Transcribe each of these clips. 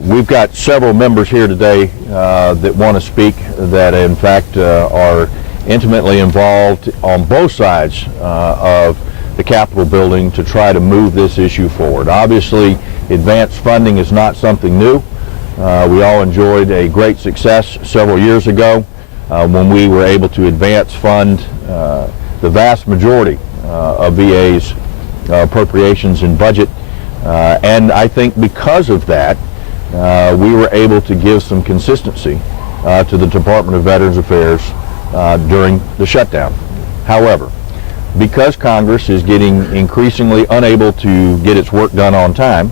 We've got several members here today that want to speak that in fact are intimately involved on both sides of the Capitol building to try to move this issue forward. Obviously, advanced funding is not something new. We all enjoyed a great success several years ago when we were able to advance fund the vast majority of VA's appropriations and budget. And I think because of that, we were able to give some consistency to the Department of Veterans Affairs during the shutdown. However, because Congress is getting increasingly unable to get its work done on time,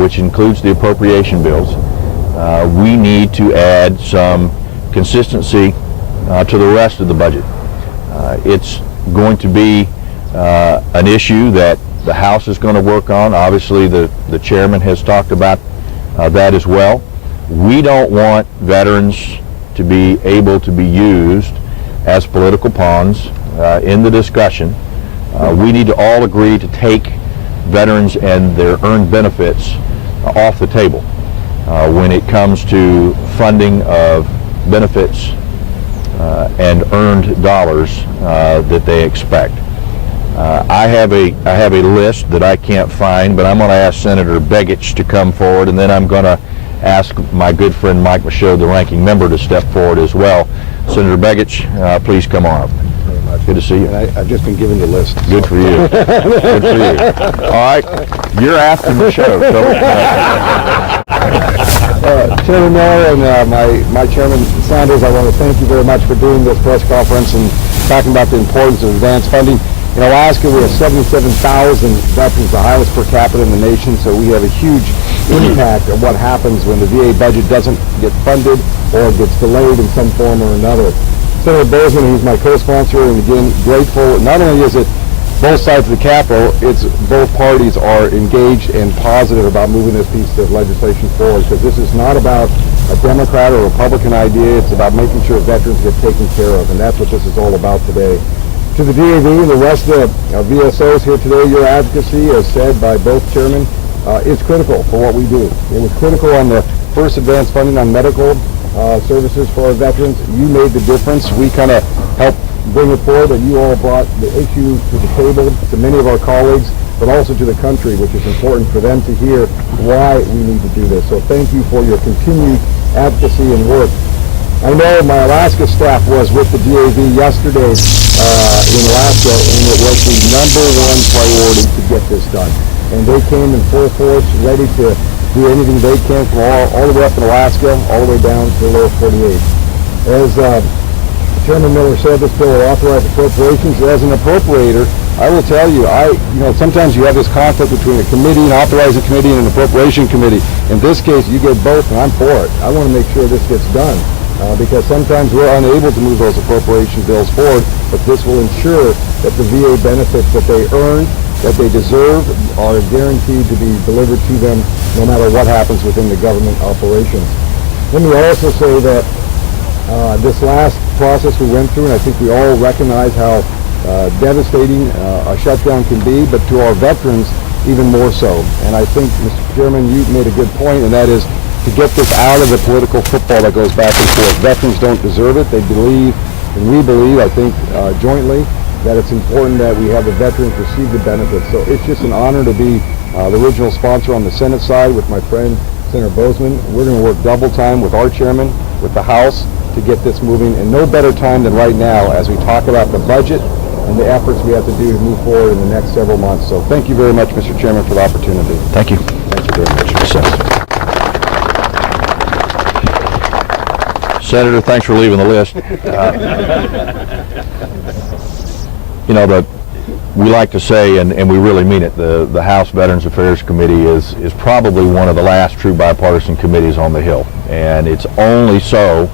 which includes the appropriation bills, we need to add some consistency to the rest of the budget. It's going to be an issue that the House is going to work on. Obviously, the chairman has talked about that as well. We don't want veterans to be able to be used as political pawns in the discussion. We need to all agree to take veterans and their earned benefits off the table when it comes to funding of benefits and earned dollars that they expect. I have a list that I can't find, but I'm going to ask Senator Begich to come forward, and then I'm going to ask my good friend Mike Michaud, the ranking member, to step forward as well. Senator Begich, please come on up. Very much. Good to see you. And I've just been given the list. Good for you. Good for you. All right, you're after Michaud. Chairman Miller and my Chairman Sanders, I want to thank you very much for doing this press conference and talking about the importance of advanced funding. In Alaska, we have 77,000 veterans, the highest per capita in the nation, so we have a huge impact on what happens when the VA budget doesn't get funded or gets delayed in some form or another. Senator Bozeman, he's my co-sponsor, and again, grateful. Not only is it both sides of the Capitol, it's both parties are engaged and positive about moving this piece of legislation forward, because this is not about a Democrat or Republican idea. It's about making sure veterans get taken care of, and that's what this is all about today. To the DAV and the rest of VSOs here today, your advocacy, as said by both chairmen, is critical for what we do. It was critical on the first advanced funding on medical services for our veterans. You made the difference. We kind of helped bring it forward, and you all brought the issue to the table to many of our colleagues, but also to the country, which is important for them to hear why we need to do this. So thank you for your continued advocacy and work. I know my Alaska staff was with the DAV yesterday in Alaska, and it was the #1 priority to get this done. And they came in full force, ready to do anything they can from all the way up in Alaska, all the way down to the lower 48. As Chairman Miller said, this bill will authorize appropriations. As an appropriator, I will tell you, sometimes you have this conflict between a committee, an authorizing committee, and an appropriation committee. In this case, you get both, and I'm for it. I want to make sure this gets done. Because sometimes we're unable to move those appropriation bills forward, but this will ensure that the VA benefits that they earn, that they deserve, are guaranteed to be delivered to them no matter what happens within the government operations. Let me also say that this last process we went through, and I think we all recognize how devastating a shutdown can be, but to our veterans, even more so. And I think, Mr. Chairman, you made a good point, and that is to get this out of the political football that goes back and forth. Veterans don't deserve it. They believe, and we believe, I think, jointly, that it's important that we have the veterans receive the benefits. So it's just an honor to be the original sponsor on the Senate side with my friend, Senator Bozeman. We're going to work double time with our chairman, with the House, to get this moving, and no better time than right now as we talk about the budget and the efforts we have to do to move forward in the next several months. So thank you very much, Mr. Chairman, for the opportunity. Thank you. Thank you very much. Senator, thanks for leaving the list. We like to say, and we really mean it, the House Veterans Affairs Committee is probably one of the last true bipartisan committees on the Hill. And it's only so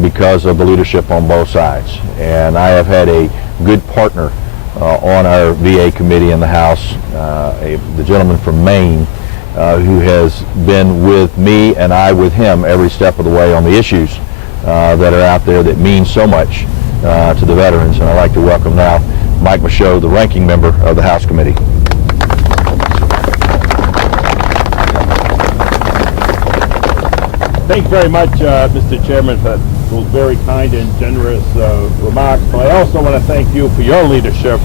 because of the leadership on both sides. And I have had a good partner on our VA committee in the House, the gentleman from Maine, who has been with me and I with him every step of the way on the issues that are out there that mean so much to the veterans. And I'd like to welcome now Mike Michaud, the ranking member of the House Committee. Thank you very much, Mr. Chairman, for those very kind and generous remarks. But I also want to thank you for your leadership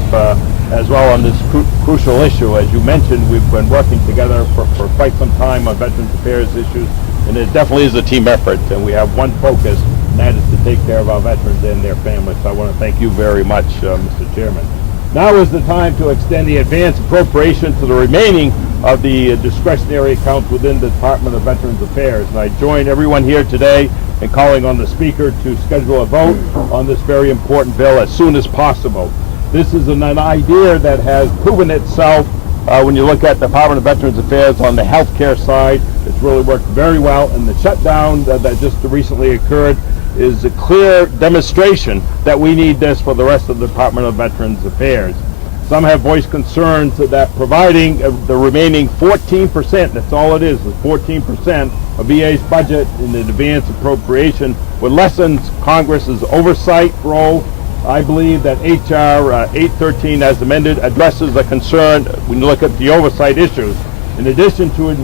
as well on this crucial issue. As you mentioned, we've been working together for quite some time on Veterans Affairs issues, and it definitely is a team effort, and we have one focus, and that is to take care of our veterans and their families. So I want to thank you very much, Mr. Chairman. Now is the time to extend the advance appropriation to the remaining of the discretionary accounts within the Department of Veterans Affairs. And I join everyone here today in calling on the Speaker to schedule a vote on this very important bill as soon as possible. This is an idea that has proven itself when you look at the Department of Veterans Affairs on the healthcare side. It's really worked very well, and the shutdown that just recently occurred is a clear demonstration that we need this for the rest of the Department of Veterans Affairs. Some have voiced concerns that providing the remaining 14%, that's all it is 14% of VA's budget in the advance appropriation would lessen Congress's oversight role. I believe that H.R. 813 as amended addresses the concern when you look at the oversight issues. In addition to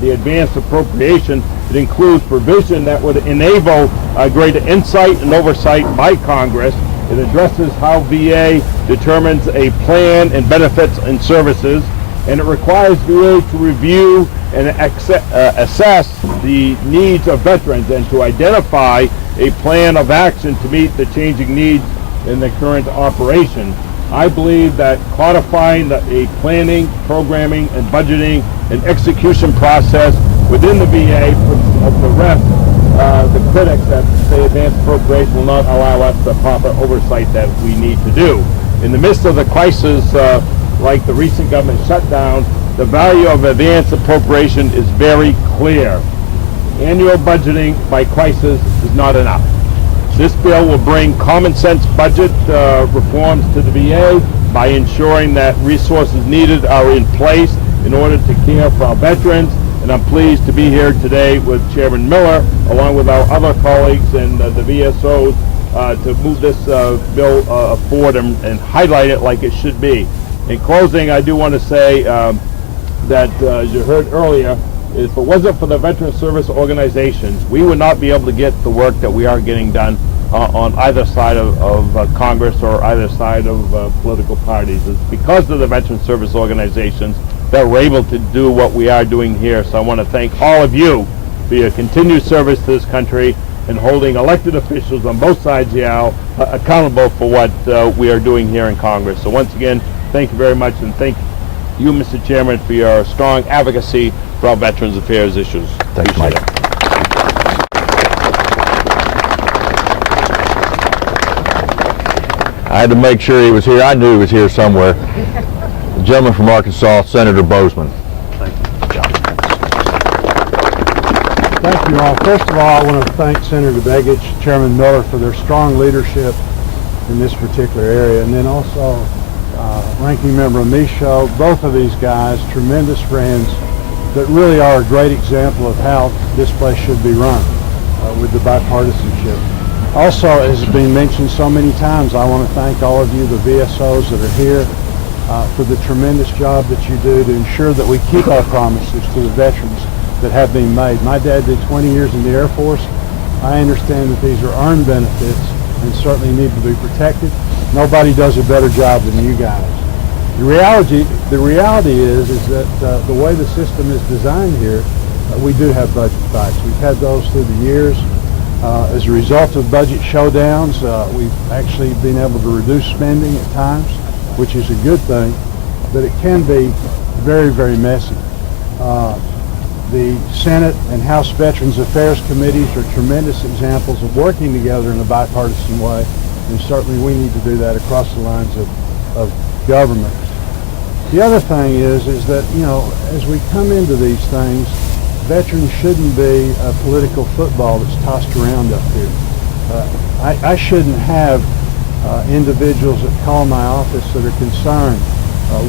the advanced appropriation, it includes provision that would enable greater insight and oversight by Congress. It addresses how VA determines a plan and benefits and services, and it requires VA to review and assess the needs of veterans and to identify a plan of action to meet the changing needs in the current operation. I believe that codifying a planning, programming, and budgeting and execution process within the VA puts the rest, the critics that say advanced appropriation will not allow us the proper oversight that we need to do. In the midst of the crisis, like the recent government shutdown, the value of advanced appropriation is very clear. Annual budgeting by crisis is not enough. This bill will bring common sense budget reforms to the VA by ensuring that resources needed are in place in order to care for our veterans. And I'm pleased to be here today with Chairman Miller, along with our other colleagues and the VSOs, to move this bill forward and highlight it like it should be. In closing, I do want to say that, as you heard earlier, if it wasn't for the veteran service organizations, we would not be able to get the work that we are getting done on either side of Congress or either side of political parties. It's because of the veteran service organizations that we're able to do what we are doing here. So I want to thank all of you for your continued service to this country and holding elected officials on both sides of the aisle accountable for what we are doing here in Congress. So once again, thank you very much, and thank you, Mr. Chairman, for your strong advocacy for our Veterans Affairs issues. Thanks, Mike. I had to make sure he was here. I knew he was here somewhere. The gentleman from Arkansas, Senator Bozeman. Thank you all. First of all, I want to thank Senator Begich, Chairman Miller for their strong leadership in this particular area, and then also Ranking Member Michaud. Both of these guys, tremendous friends that really are a great example of how this place should be run with the bipartisanship. Also, as has been mentioned so many times, I want to thank all of you, the VSOs that are here, for the tremendous job that you do to ensure that we keep our promises to the veterans that have been made. My dad did 20 years in the Air Force. I understand that these are earned benefits and certainly need to be protected. Nobody does a better job than you guys. The reality is that the way the system is designed here, we do have budget fights. We've had those through the years. As a result of budget showdowns, we've actually been able to reduce spending at times, which is a good thing, but it can be very, very messy. The Senate and House Veterans Affairs Committees are tremendous examples of working together in a bipartisan way, and certainly we need to do that across the lines of government. The other thing is that, you know, as we come into these things, veterans shouldn't be a political football that's tossed around up here. I shouldn't have individuals that call my office that are concerned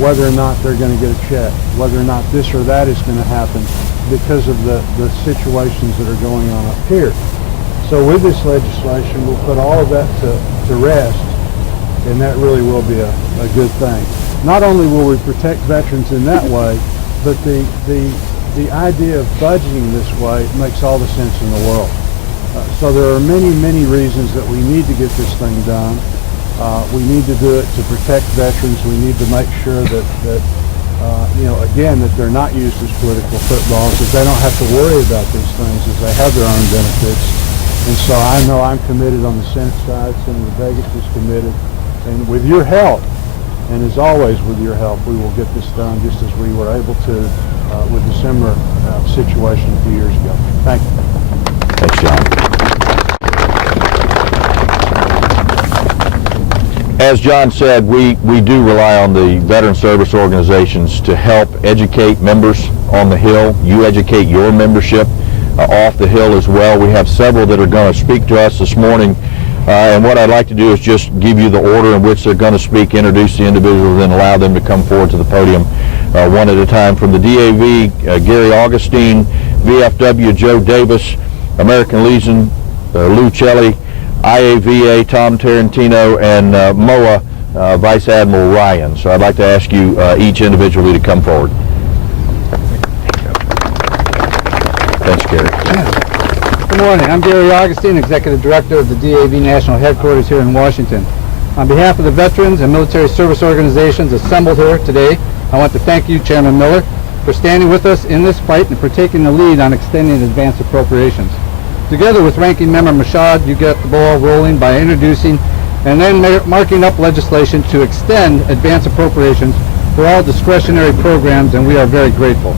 whether or not they're going to get a check, whether or not this or that is going to happen because of the situations that are going on up here. So with this legislation, we'll put all of that to rest, and that really will be a good thing. Not only will we protect veterans in that way, but the the idea of budgeting this way makes all the sense in the world. So there are many, many reasons that we need to get this thing done. We need to do it to protect veterans. We need to make sure that again, that they're not used as political footballs, that they don't have to worry about these things as they have their own benefits. And so I know I'm committed on the Senate side. Senator Vegas is committed. And with your help, and as always with your help, we will get this done just as we were able to with the similar situation a few years ago. Thank you. Thanks, John. As John said, we do rely on the veteran service organizations to help educate members on the Hill. You educate your membership off the Hill as well. We have several that are going to speak to us this morning. And what I'd like to do is just give you the order in which they're going to speak, introduce the individuals, and allow them to come forward to the podium one at a time. From the DAV, Gary Augustine, VFW, Joe Davis, American Legion, Lou Celli, IAVA, Tom Tarantino, and MOA, Vice Admiral Ryan. So I'd like to ask you each individually to come forward. Thanks, Gary. Good morning. I'm Gary Augustine, Executive Director of the DAV National Headquarters here in Washington. On behalf of the veterans and military service organizations assembled here today, I want to thank you, Chairman Miller, for standing with us in this fight and for taking the lead on extending advance appropriations. Together with Ranking Member Mashad, you get the ball rolling by introducing and then marking up legislation to extend advance appropriations for all discretionary programs, and we are very grateful.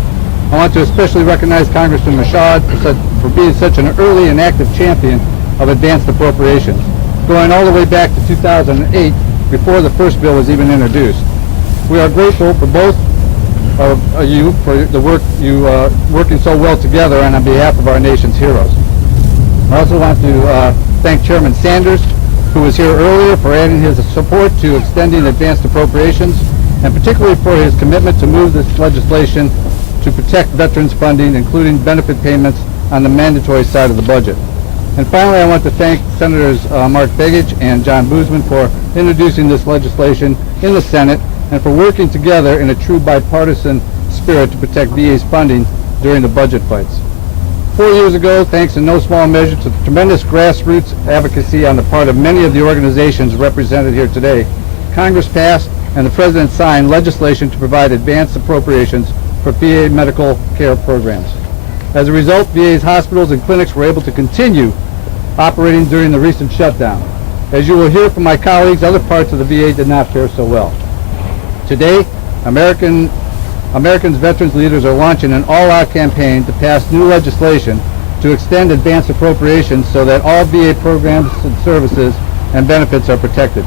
I want to especially recognize Congressman Mashad for being such an early and active champion of advanced appropriations, going all the way back to 2008 before the first bill was even introduced. We are grateful for both of you for the work you working so well together and on behalf of our nation's heroes. I also want to thank Chairman Sanders, who was here earlier, for adding his support to extending advanced appropriations, and particularly for his commitment to move this legislation to protect veterans funding, including benefit payments on the mandatory side of the budget. And finally, I want to thank Senators Mark Begich and John Boozman for introducing this legislation in the Senate and for working together in a true bipartisan spirit to protect VA's funding during the budget fights. 4 years ago, thanks in no small measure to the tremendous grassroots advocacy on the part of many of the organizations represented here today, Congress passed and the President signed legislation to provide advanced appropriations for VA medical care programs. As a result, VA's hospitals and clinics were able to continue operating during the recent shutdown. As you will hear from my colleagues, other parts of the VA did not fare so well. Today, Americans veterans leaders are launching an all-out campaign to pass new legislation to extend advance appropriations so that all VA programs and services and benefits are protected.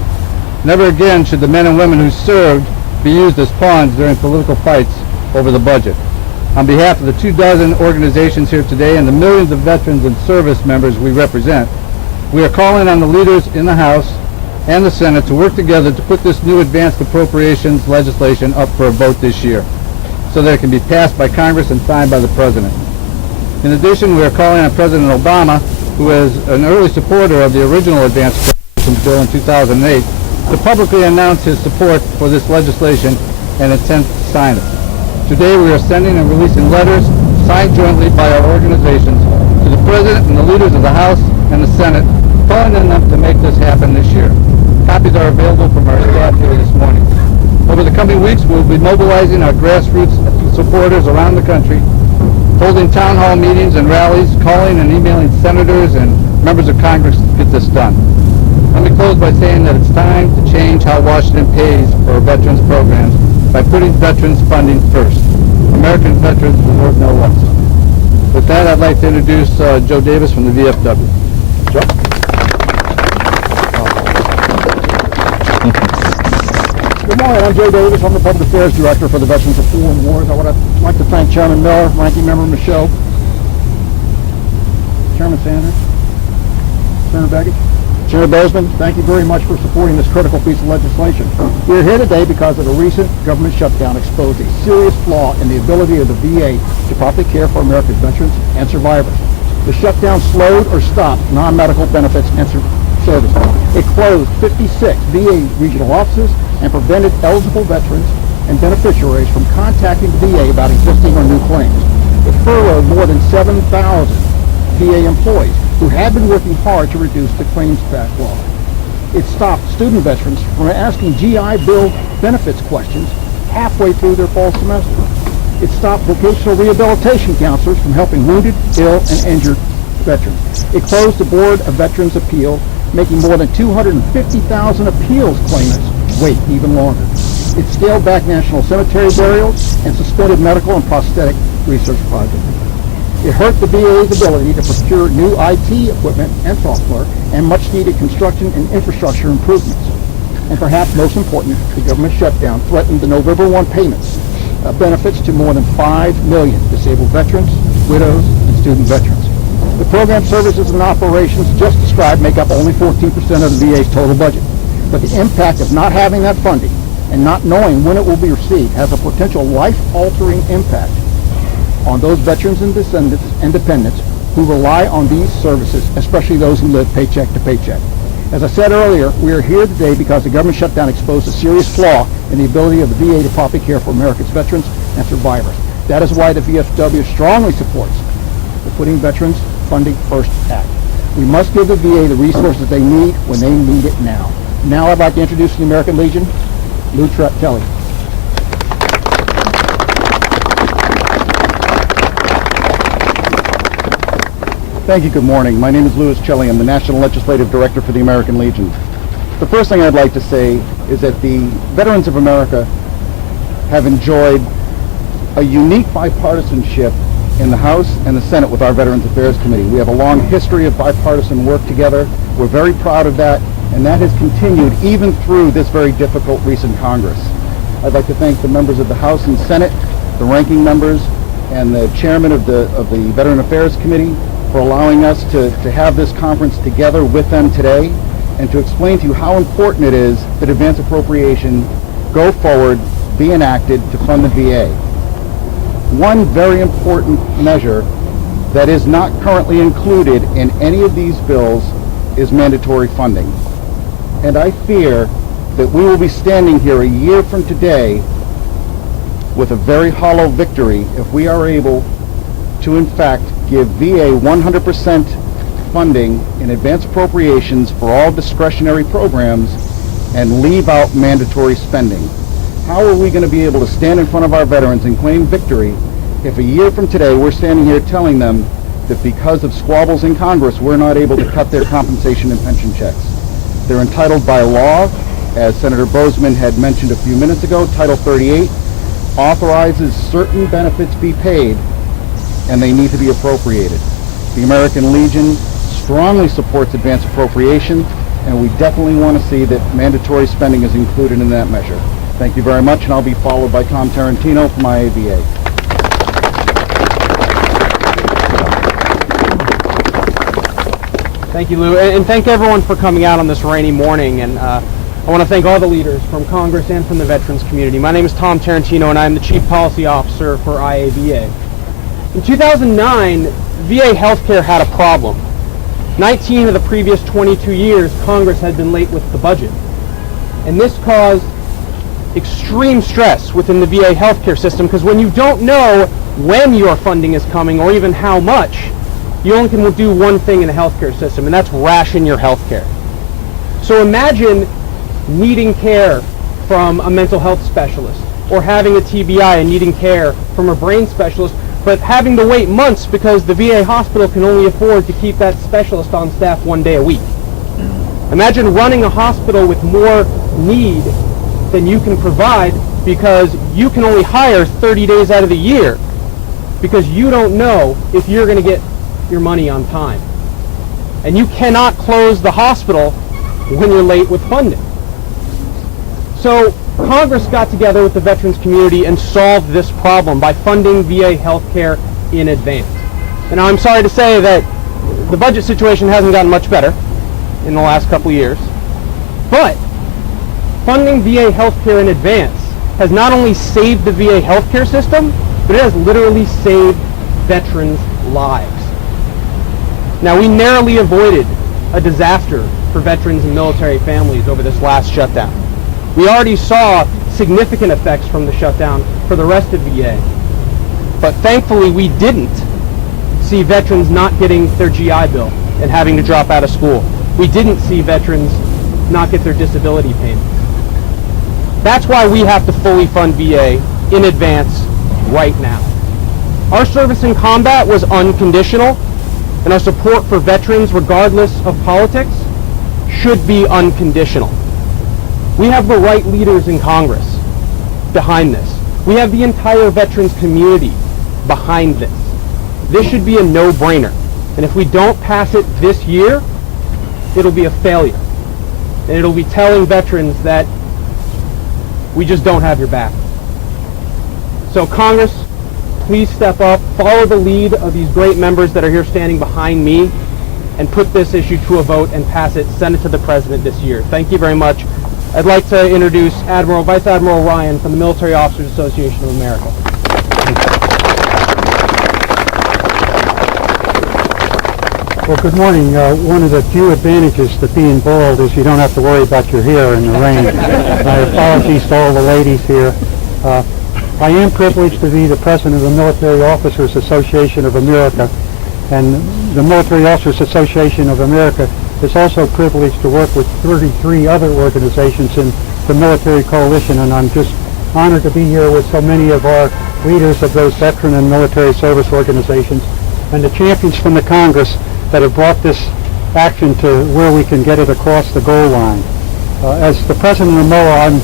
Never again should the men and women who served be used as pawns during political fights over the budget. On behalf of the 24 organizations here today and the millions of veterans and service members we represent, we are calling on the leaders in the House and the Senate to work together to put this new advanced appropriations legislation up for a vote this year, so that it can be passed by Congress and signed by the President. In addition, we are calling on President Obama, who is an early supporter of the original advanced appropriations bill in 2008, to publicly announce his support for this legislation and intends to sign it. Today, we are sending and releasing letters signed jointly by our organizations to the President and the leaders of the House and the Senate, calling on them to make this happen this year. Copies are available from our staff here this morning. Over the coming weeks, we'll be mobilizing our grassroots supporters around the country, holding town hall meetings and rallies, calling and emailing senators and members of Congress to get this done. Let me close by saying that it's time to change how Washington pays for veterans programs by putting veterans funding first. American veterans deserve no less. With that, I'd like to introduce Joe Davis from the VFW. Joe? Good morning, I'm Joe Davis. I'm the Public Affairs Director for the Veterans of Foreign Wars. I would like to thank Chairman Miller, Ranking Member Michaud, Chairman Sanders, Senator Begich, Chairman Boozman. Thank you very much for supporting this critical piece of legislation. We're here today because of the recent government shutdown exposed a serious flaw in the ability of the VA to properly care for American veterans and survivors. The shutdown slowed or stopped non-medical benefits and services. It closed 56 VA regional offices and prevented eligible veterans and beneficiaries from contacting the VA about existing or new claims. It furloughed more than 7,000 VA employees who had been working hard to reduce the claims backlog. It stopped student veterans from asking GI Bill benefits questions halfway through their fall semester. It stopped vocational rehabilitation counselors from helping wounded, ill, and injured veterans. It closed the Board of Veterans' Appeal, making more than 250,000 appeals claimants wait even longer. It scaled back national cemetery burials and suspended medical and prosthetic research projects. It hurt the VA's ability to procure new IT equipment and software and much-needed construction and infrastructure improvements. And perhaps most important, the government shutdown threatened the November 1 payments of benefits to more than 5 million disabled veterans, widows, and student veterans. The program services and operations just described make up only 14% of the VA's total budget. But the impact of not having that funding and not knowing when it will be received has a potential life-altering impact on those veterans and descendants and dependents who rely on these services, especially those who live paycheck to paycheck. As I said earlier, we are here today because the government shutdown exposed a serious flaw in the ability of the VA to properly care for America's veterans and survivors. That is why the VFW strongly supports the Putting Veterans Funding First Act. We must give the VA the resources they need when they need it now. Now I'd like to introduce the American Legion, Lou Kelly. Thank you. Good morning. My name is Louis Celli. I'm the National Legislative Director for the American Legion. The first thing I'd like to say is that the Veterans of America have enjoyed a unique bipartisanship in the House and the Senate with our Veterans Affairs Committee. We have a long history of bipartisan work together. We're very proud of that, and that has continued even through this very difficult recent Congress. I'd like to thank the members of the House and Senate, the ranking members, and the chairman of the Veteran Affairs Committee for allowing us to have this conference together with them today and to explain to you how important it is that advance appropriation go forward, be enacted to fund the VA. One very important measure that is not currently included in any of these bills is mandatory funding. And I fear that we will be standing here a year from today with a very hollow victory if we are able to, in fact, give VA 100% funding in advance appropriations for all discretionary programs and leave out mandatory spending. How are we going to be able to stand in front of our veterans and claim victory if a year from today we're standing here telling them that because of squabbles in Congress we're not able to cut their compensation and pension checks? They're entitled by law, as Senator Bozeman had mentioned a few minutes ago. Title 38 authorizes certain benefits be paid, and they need to be appropriated. The American Legion strongly supports advance appropriation, and we definitely want to see that mandatory spending is included in that measure. Thank you very much, and I'll be followed by Tom Tarantino from IAVA. Thank you, Lou, and thank everyone for coming out on this rainy morning. And I want to thank all the leaders from Congress and from the veterans community. My name is Tom Tarantino, and I'm the Chief Policy Officer for IAVA. In 2009, VA healthcare had a problem. 19 of the previous 22 years, Congress had been late with the budget. And this caused extreme stress within the VA healthcare system, because when you don't know when your funding is coming or even how much, you only can do one thing in the healthcare system, and that's ration your healthcare. So imagine needing care from a mental health specialist, or having a TBI and needing care from a brain specialist, but having to wait months because the VA hospital can only afford to keep that specialist on staff 1 day a week. Imagine running a hospital with more need than you can provide because you can only hire 30 days out of the year because you don't know if you're going to get your money on time. And you cannot close the hospital when you're late with funding. So Congress got together with the veterans community and solved this problem by funding VA healthcare in advance. And I'm sorry to say that the budget situation hasn't gotten much better in the last couple of years, but funding VA healthcare in advance has not only saved the VA healthcare system, but it has literally saved veterans' lives. Now, we narrowly avoided a disaster for veterans and military families over this last shutdown. We already saw significant effects from the shutdown for the rest of VA. But thankfully, we didn't see veterans not getting their GI Bill and having to drop out of school. We didn't see veterans not get their disability payment. That's why we have to fully fund VA in advance right now. Our service in combat was unconditional, and our support for veterans, regardless of politics, should be unconditional. We have the right leaders in Congress behind this. We have the entire veterans community behind this. This should be a no-brainer. And if we don't pass it this year, it'll be a failure. And it'll be telling veterans that we just don't have your back. So Congress, please step up, follow the lead of these great members that are here standing behind me, and put this issue to a vote and pass it, send it to the President this year. Thank you very much. I'd like to introduce Vice Admiral Ryan from the Military Officers Association of America. Well, good morning. One of the few advantages to being bald is you don't have to worry about your hair in the rain. My apologies to all the ladies here. I am privileged to be the president of the Military Officers Association of America, and the Military Officers Association of America is also privileged to work with 33 other organizations in the military coalition, and I'm just honored to be here with so many of our leaders of those veteran and military service organizations and the champions from the Congress that have brought this action to where we can get it across the goal line. As the president of MOA, I'm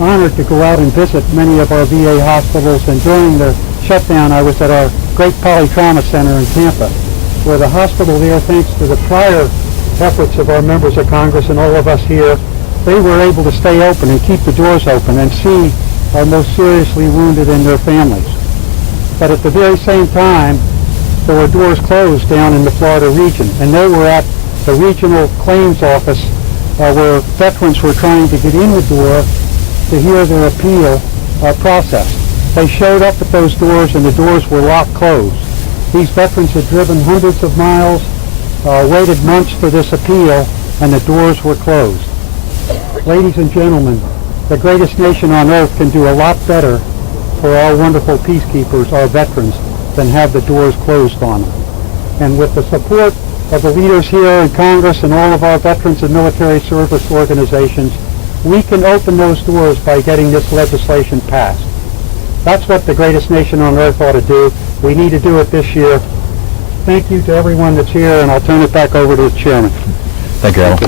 honored to go out and visit many of our VA hospitals, and during the shutdown I was at our great polytrauma center in Tampa, where the hospital there, thanks to the prior efforts of our members of Congress and all of us here, they were able to stay open and keep the doors open and see our most seriously wounded and their families. But at the very same time, there were doors closed down in the Florida region, and they were at the regional claims office where veterans were trying to get in the door to hear their appeal processed. They showed up at those doors and the doors were locked closed. These veterans had driven hundreds of miles, waited months for this appeal, and the doors were closed. Ladies and gentlemen, the greatest nation on earth can do a lot better for our wonderful peacekeepers, our veterans, than have the doors closed on them. And with the support of the leaders here in Congress and all of our veterans and military service organizations, we can open those doors by getting this legislation passed. That's what the greatest nation on earth ought to do. We need to do it this year. Thank you to everyone that's here, and I'll turn it back over to the chairman. Thank you, Alan.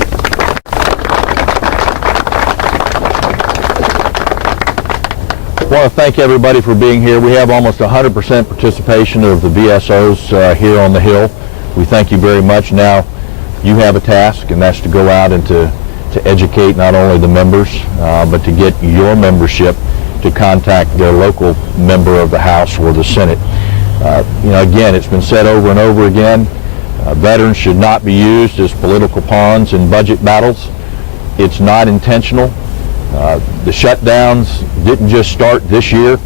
I want to thank everybody for being here. We have almost 100% participation of the VSOs here on the Hill. We thank you very much. Now you have a task, and that's to go out and to educate not only the members, but to get your membership to contact their local member of the House or the Senate. Again, it's been said over and over again, veterans should not be used as political pawns in budget battles. It's not intentional. The shutdowns didn't just start this year.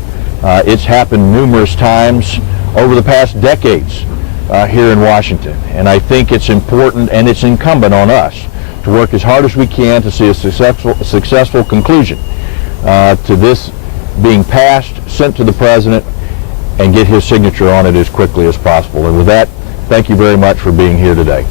It's happened numerous times over the past decades here in Washington. And I think it's important and it's incumbent on us to work as hard as we can to see a successful conclusion to this being passed, sent to the President, and get his signature on it as quickly as possible. And with that, thank you very much for being here today.